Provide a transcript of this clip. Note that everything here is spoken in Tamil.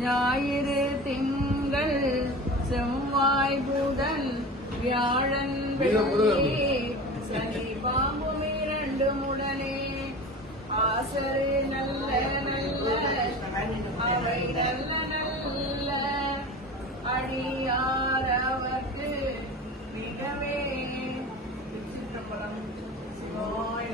ஞாயிறு திங்கள் செவ்வாய் புதன் வியாழன் வெள்ளி சனி பாம்பும் இரண்டும் உடனே ஆசரு நல்ல நல்ல அவை நல்ல நல்ல அடியாரவர்க்கு மிகவே சிவாய